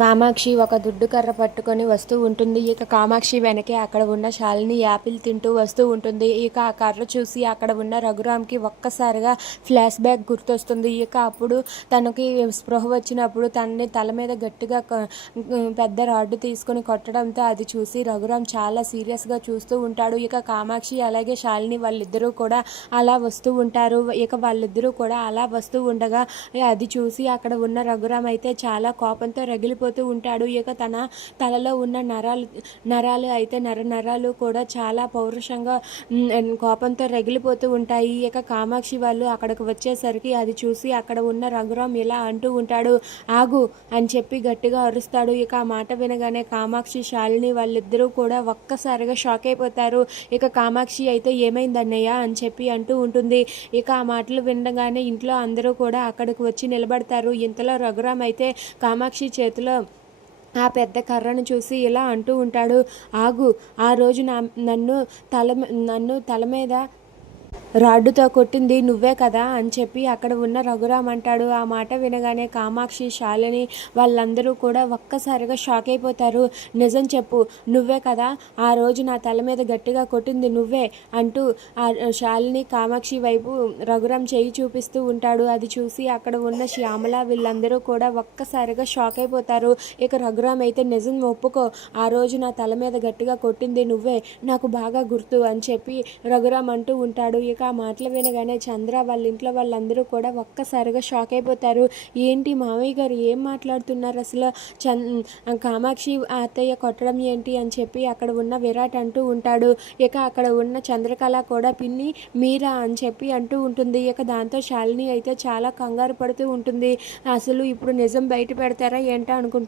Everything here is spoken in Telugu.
కామాక్షి ఒక దుడ్డు కర్ర పట్టుకొని వస్తూ ఉంటుంది. ఇక కామాక్షి వెనకే అక్కడ ఉన్న శాలిని యాపిల్ తింటూ వస్తూ ఉంటుంది. ఇక ఆ కర్ర చూసి అక్కడ ఉన్న రఘురామ్కి ఒక్కసారిగా ఫ్లాష్ బ్యాక్ గుర్తొస్తుంది. ఇక అప్పుడు తనకి స్పృహ వచ్చినప్పుడు తనని తల మీద గట్టిగా పెద్ద రాడ్డు తీసుకొని కొట్టడంతో అది చూసి రఘురామ్ చాలా సీరియస్గా చూస్తూ ఉంటాడు. ఇక కామాక్షి అలాగే శాలిని వాళ్ళిద్దరూ కూడా అలా వస్తూ ఉంటారు. ఇక వాళ్ళిద్దరూ కూడా అలా వస్తూ ఉండగా అది చూసి అక్కడ ఉన్న రఘురామ్ అయితే చాలా కోపంతో రగిలిపోతూ ఉంటాడు. ఇక తన తలలో ఉన్న నరాలు అయితే నరాలు కూడా చాలా పౌరుషంగా కోపంతో రగిలిపోతూ ఉంటాయి. ఇక కామాక్షి వాళ్ళు అక్కడికి వచ్చేసరికి అది చూసి అక్కడ ఉన్న రఘురామ్ ఇలా అంటూ ఉంటాడు, ఆగు అని చెప్పి గట్టిగా అరుస్తాడు. ఇక ఆ మాట వినగానే కామాక్షి శాలిని వాళ్ళిద్దరూ కూడా ఒక్కసారిగా షాక్ అయిపోతారు. ఇక కామాక్షి అయితే ఏమైందన్నయ్య అని చెప్పి అంటూ ఉంటుంది. ఇక ఆ మాటలు వినగానే ఇంట్లో అందరూ కూడా అక్కడికి వచ్చి నిలబడతారు. ఇంతలో రఘురామ్ అయితే కామాక్షి చేతిలో ఆ పెద్ద కర్రను చూసి ఇలా అంటూ ఉంటాడు, ఆగు, ఆ రోజు నన్ను తల మీద రాడ్డుతో కొట్టింది నువ్వే కదా అని చెప్పి అక్కడ ఉన్న రఘురామ్ అంటాడు. ఆ మాట వినగానే కామాక్షి శాలిని వాళ్ళందరూ కూడా ఒక్కసారిగా షాక్ అయిపోతారు. నిజం చెప్పు, నువ్వే కదా ఆ రోజు నా తల మీద గట్టిగా కొట్టింది నువ్వే అంటూ ఆ శాలిని కామాక్షి వైపు రఘురామ్ చేయి చూపిస్తూ ఉంటాడు. అది చూసి అక్కడ ఉన్న శ్యామల వీళ్ళందరూ కూడా ఒక్కసారిగా షాక్ అయిపోతారు. ఇక రఘురామ్ అయితే నిజం ఒప్పుకో, ఆ రోజు నా తల మీద గట్టిగా కొట్టింది నువ్వే, నాకు బాగా గుర్తు అని చెప్పి రఘురామ్ అంటూ ఉంటాడు. ఇక ఆ మాటలు వినగానే చంద్ర వాళ్ళ ఇంట్లో వాళ్ళందరూ కూడా ఒక్కసారిగా షాక్ అయిపోతారు. ఏంటి మామయ్య గారు ఏం మాట్లాడుతున్నారు అసలు, కామాక్షి అత్తయ్య కొట్టడం ఏంటి అని చెప్పి అక్కడ ఉన్న విరాట్ అంటూ ఉంటాడు. ఇక అక్కడ ఉన్న చంద్రకళ కూడా పిన్ని మీరా అని చెప్పి అంటూ ఉంటుంది. ఇక దాంతో శాలిని అయితే చాలా కంగారు పడుతూ ఉంటుంది. అసలు ఇప్పుడు నిజం బయట పెడతారా ఏంటో అనుకుంటా